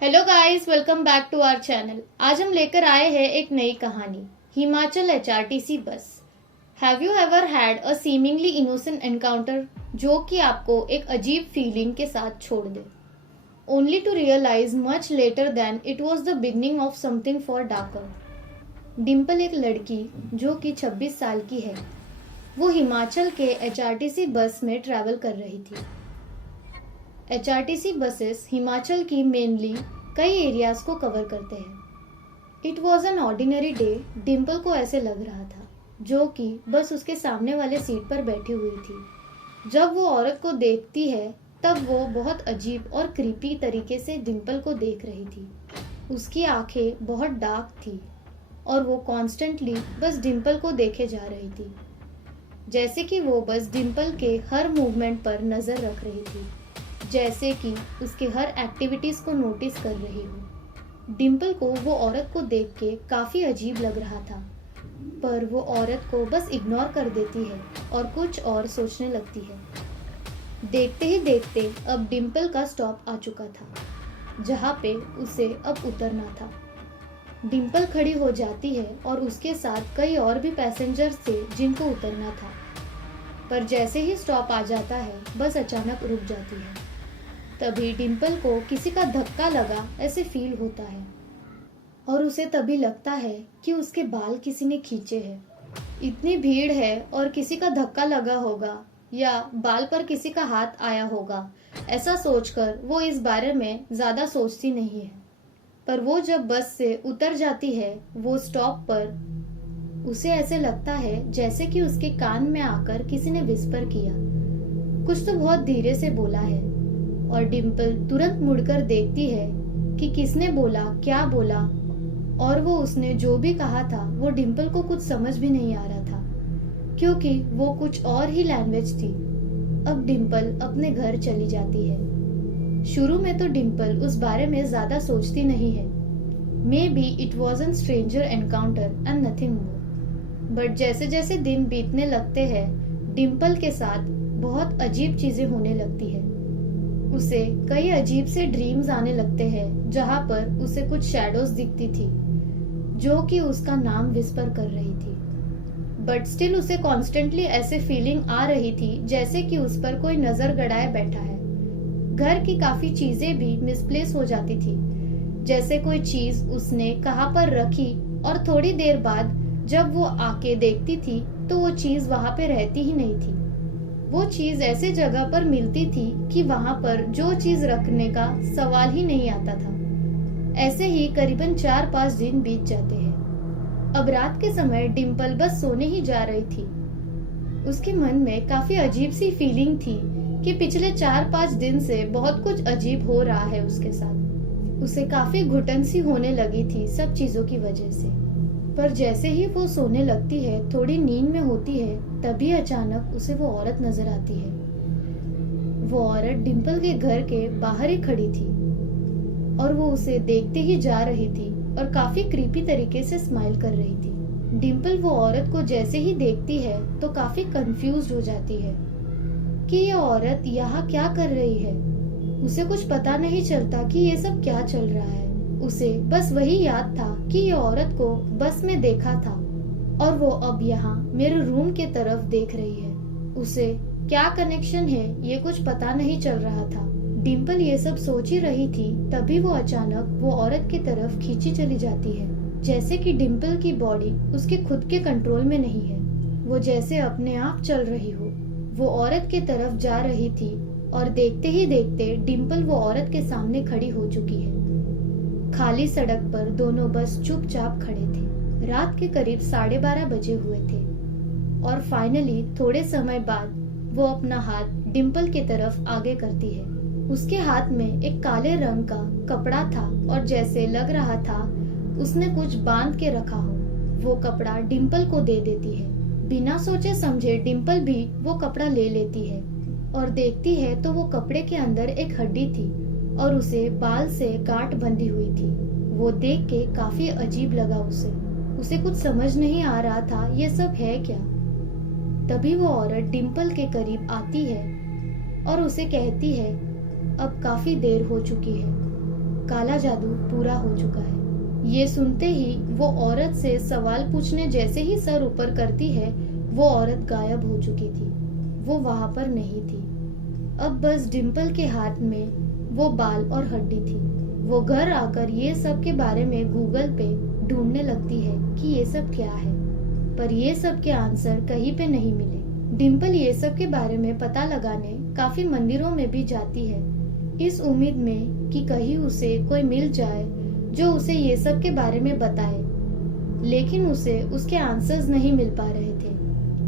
Hello guys, welcome back to our channel. आज हम लेकर आए हैं एक नई कहानी, Himachal HRTC bus. Have you ever had a seemingly innocent encounter जो कि आपको एक अजीब फीलिंग के साथ छोड़ दे, only to realise much later than it was the beginning of something far darker. Dimple एक लड़की जो कि 26 साल की है। वो हिमाचल के एचआरटीसी बस में ट्रैवल कर रही थी। एचआरटीसी बसेस हिमाचल की मेनली कई एरियाज को कवर करते हैं। It was an ordinary day. Dimple को ऐसे लग रहा था जो कि बस उसके सामने वाले सीट पर बैठी हुई थी। जब वो औरत को देखती है तब वो बहुत अजीब और क्रीपी तरीके से डिम्पल को देख रही थी। उसकी आंखें बहुत डार्क थी और वो कॉन्स्टेंटली बस डिम्पल को देखे जा रही थी, जैसे कि वो बस डिम्पल के हर मूवमेंट पर नज़र रख रही थी, जैसे कि उसके हर एक्टिविटीज को नोटिस कर रही हो। डिम्पल को वो औरत को देख के काफी अजीब लग रहा था, पर वो औरत को बस इग्नोर कर देती है और कुछ और सोचने लगती है। देखते ही देखते अब डिम्पल का स्टॉप आ चुका था, जहाँ पे उसे अब उतरना था। डिम्पल खड़ी हो जाती है और उसके साथ कई और भी पैसेंजर्स थे जिनको उतरना था, पर जैसे ही स्टॉप आ जाता है बस अचानक रुक जाती है। तभी डिम्पल को किसी का धक्का लगा ऐसे फील होता है और उसे तभी लगता है कि उसके बाल किसी ने खींचे हैं। इतनी भीड़ है और किसी का धक्का लगा होगा या बाल पर किसी का हाथ आया होगा, ऐसा सोचकर वो इस बारे में ज्यादा सोचती नहीं है। पर वो जब बस से उतर जाती है वो स्टॉप पर, उसे ऐसे लगता है जैसे कि उसके कान में आकर किसी ने विस्पर किया, कुछ तो बहुत धीरे से बोला है। और डिम्पल तुरंत मुड़कर देखती है कि किसने बोला, क्या बोला, और वो उसने जो भी कहा था वो डिम्पल को कुछ समझ भी नहीं आ रहा था, क्योंकि वो कुछ और ही लैंग्वेज थी। अब डिम्पल अपने घर चली जाती है। शुरू में तो डिम्पल उस बारे में ज्यादा सोचती नहीं है। May be it was an stranger encounter and nothing more. But जैसे जैसे दिन बीतने लगते हैं डिम्पल के साथ बहुत अजीब चीजें होने लगती है। उसे कई अजीब से ड्रीम्स आने लगते हैं जहां पर उसे कुछ शैडोज दिखती थी जो कि उसका नाम विस्पर कर रही थी। बट स्टिल उसे कॉन्स्टेंटली ऐसे फीलिंग आ रही थी जैसे कि उस पर कोई नजर गड़ाए बैठा है। घर की काफी चीजें भी मिसप्लेस हो जाती थी, जैसे कोई चीज उसने कहाँ पर रखी और थोड़ी देर बाद जब वो आके देखती थी तो वो चीज वहां पे रहती ही नहीं थी। वो चीज ऐसे जगह पर मिलती थी कि वहां पर जो चीज रखने का सवाल ही नहीं आता था। ऐसे ही करीबन 4-5 दिन बीत जाते हैं। अब रात के समय डिम्पल बस सोने ही जा रही थी। उसके मन में काफी अजीब सी फीलिंग थी कि पिछले 4-5 दिन से बहुत कुछ अजीब हो रहा है उसके साथ। उसे काफी घुटन सी होने लगी थी सब चीजों की वजह से। पर जैसे ही वो सोने लगती है, थोड़ी नींद में होती है, तभी अचानक उसे वो औरत नजर आती है। वो औरत डिम्पल के घर के बाहर ही खड़ी थी और वो उसे देखते ही जा रही थी और काफी क्रीपी तरीके से स्माइल कर रही थी। डिम्पल वो औरत को जैसे ही देखती है तो काफी कंफ्यूज हो जाती है कि ये औरत यहाँ क्या कर रही है। उसे कुछ पता नहीं चलता कि ये सब क्या चल रहा है। उसे बस वही याद था कि ये औरत को बस में देखा था और वो अब यहाँ मेरे रूम के तरफ देख रही है। उसे क्या कनेक्शन है ये कुछ पता नहीं चल रहा था। डिम्पल ये सब सोच ही रही थी, तभी वो अचानक वो औरत की तरफ खींची चली जाती है, जैसे कि डिम्पल की बॉडी उसके खुद के कंट्रोल में नहीं है। वो जैसे अपने आप चल रही हो। वो औरत की तरफ जा रही थी और देखते ही देखते डिम्पल वो औरत के सामने खड़ी हो चुकी है। खाली सड़क पर दोनों बस चुपचाप खड़े थे। रात के करीब 12:30 बजे हुए थे और फाइनली थोड़े समय बाद वो अपना हाथ डिम्पल की तरफ आगे करती है। उसके हाथ में एक काले रंग का कपड़ा था और जैसे लग रहा था उसने कुछ बांध के रखा हो। वो कपड़ा डिम्पल को दे देती है। बिना सोचे समझे डिम्पल भी वो कपड़ा ले लेती है और देखती है तो वो कपड़े के अंदर एक हड्डी थी और उसे बाल से गांठ बंधी हुई थी। वो देख के काफी अजीब लगा उसे कुछ समझ नहीं आ रहा था ये सब है क्या। तभी वो औरत डिम्पल के करीब आती है और उसे कहती है अब काफी देर हो चुकी है, काला जादू पूरा हो चुका है। ये सुनते ही वो औरत से सवाल पूछने जैसे ही सर ऊपर करती है, वो औरत गायब हो चुकी थी। वो वहां पर नहीं थी। अब बस डिम्पल के हाथ में वो बाल और हड्डी थी। वो घर आकर ये सब के बारे में गूगल पे ढूंढने लगती है कि ये सब क्या है, पर ये सब के आंसर कहीं पे नहीं मिले। डिम्पल ये सब के बारे में पता लगाने काफी मंदिरों में भी जाती है, इस उम्मीद में कि कहीं उसे कोई मिल जाए जो उसे ये सब के बारे में बताए, लेकिन उसे उसके आंसर्स नहीं मिल पा रहे थे।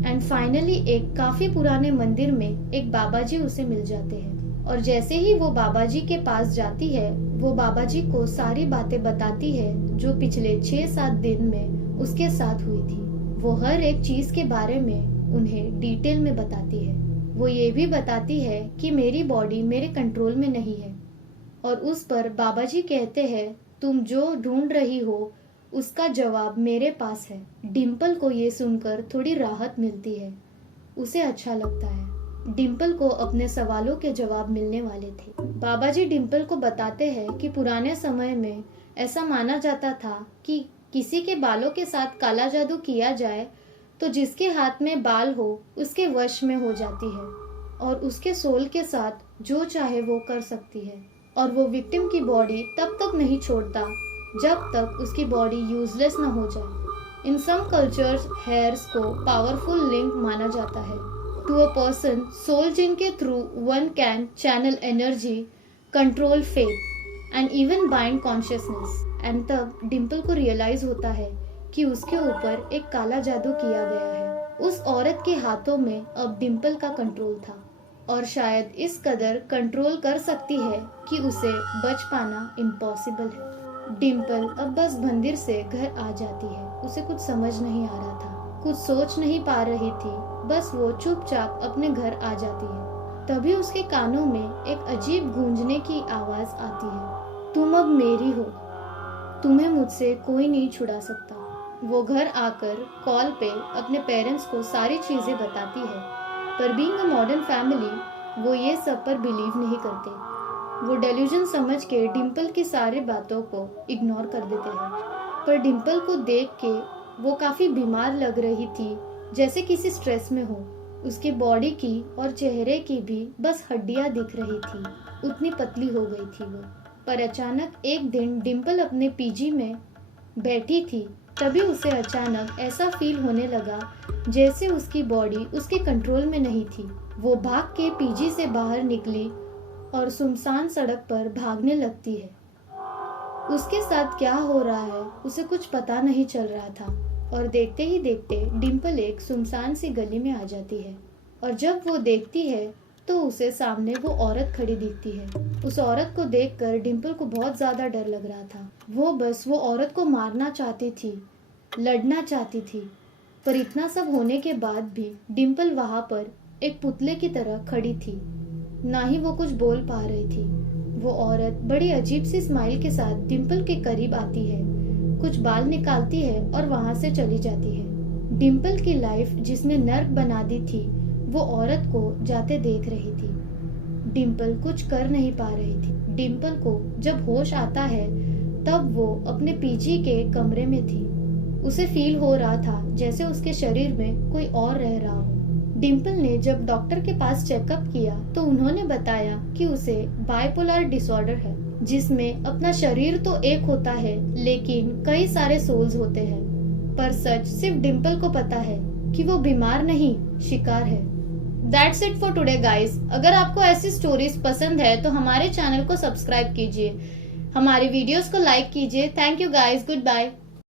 एंड फाइनली एक काफी पुराने मंदिर में एक बाबा जी उसे मिल जाते हैं, और जैसे ही वो बाबा जी के पास जाती है, वो बाबा जी को सारी बातें बताती है जो पिछले 6-7 दिन में उसके साथ हुई थी। वो हर एक चीज के बारे में उन्हें डिटेल में बताती है। वो ये भी बताती है कि मेरी बॉडी मेरे कंट्रोल में नहीं है, और उस पर बाबा जी कहते हैं तुम जो ढूंढ रही हो उसका जवाब मेरे पास है। डिम्पल को ये सुनकर थोड़ी राहत मिलती है, उसे अच्छा लगता है। डिम्पल को अपने सवालों के जवाब मिलने वाले थे। बाबा जी डिम्पल को बताते हैं कि पुराने समय में ऐसा माना जाता था कि किसी के बालों के साथ काला जादू किया जाए तो जिसके हाथ में बाल हो उसके वश में हो जाती है, और उसके सोल के साथ जो चाहे वो कर सकती है, और वो विक्टिम की बॉडी तब तक नहीं छोड़ता जब तक उसकी बॉडी यूजलेस न हो जाए। इन सम कल्चर्स हेयर्स को पावरफुल लिंक माना जाता है टू अ पर्सन सोल, जिनके through one can channel energy, control faith and even bind consciousness. And तब डिम्पल को रियलाइज होता है कि उसके ऊपर एक काला जादू किया गया है। उस औरत के हाथों में अब डिम्पल का कंट्रोल था, और शायद इस कदर कंट्रोल कर सकती है कि उसे बच पाना इम्पॉसिबल है। डिम्पल अब बस मंदिर से घर आ जाती है। उसे कुछ समझ नहीं आ रहा था, कुछ सोच नहीं पा रही थी, बस वो चुपचाप अपने घर आ जाती है। तभी उसके कानों में एक अजीब गूंजने की आवाज आती है, तुम अब मेरी हो, तुम्हें मुझसे कोई नहीं छुड़ा सकता। वो घर आकर कॉल पे अपने पेरेंट्स को सारी चीजें बताती है, पर बीइंग अ मॉडर्न फैमिली वो ये सब पर बिलीव नहीं करते। वो डेल्यूजन समझ के डिम्पल की सारी बातों को इग्नोर कर देते हैं। पर डिम्पल को देख के वो काफी बीमार लग रही थी, जैसे किसी स्ट्रेस में हो। उसकी बॉडी की और चेहरे की भी बस हड्डियां दिख रही थी, उतनी पतली हो गई थी वो। पर अचानक एक दिन डिम्पल अपने पीजी में बैठी थी, तभी उसे अचानक ऐसा फील होने लगा जैसे उसकी बॉडी उसके कंट्रोल में नहीं थी। वो भाग के पीजी से बाहर निकली और सुनसान सड़क पर भागने लगती है। उसके साथ क्या हो रहा है उसे कुछ पता नहीं चल रहा था, और देखते ही देखते डिम्पल एक सुनसान सी गली में आ जाती है, और जब वो देखती है तो उसे सामने वो औरत खड़ी दिखती है। उस औरत को देखकर डिम्पल को बहुत ज्यादा डर लग रहा था। वो बस वो औरत को मारना चाहती थी, लड़ना चाहती थी, पर इतना सब होने के बाद भी डिम्पल वहां पर एक पुतले की तरह खड़ी थी, ना ही वो कुछ बोल पा रही थी। वो औरत बड़ी अजीब सी स्माइल के साथ डिम्पल के करीब आती है, कुछ बाल निकालती है और वहां से चली जाती है। डिम्पल की लाइफ जिसने नर्क बना दी थी, वो औरत को जाते देख रही थी। डिम्पल कुछ कर नहीं पा रही थी। डिम्पल को जब होश आता है तब वो अपने पीजी के कमरे में थी। उसे फील हो रहा था जैसे उसके शरीर में कोई और रह रहा हो। डिम्पल ने जब डॉक्टर के पास चेकअप किया तो उन्होंने बताया कि उसे बाइपोलर डिसऑर्डर है, जिसमें अपना शरीर तो एक होता है लेकिन कई सारे सोल्स होते हैं। पर सच सिर्फ डिम्पल को पता है कि वो बीमार नहीं, शिकार है। That's it for today guys. अगर आपको ऐसी स्टोरीज पसंद है तो हमारे चैनल को सब्सक्राइब कीजिए, हमारे वीडियोस को लाइक कीजिए। Thank you guys, good bye.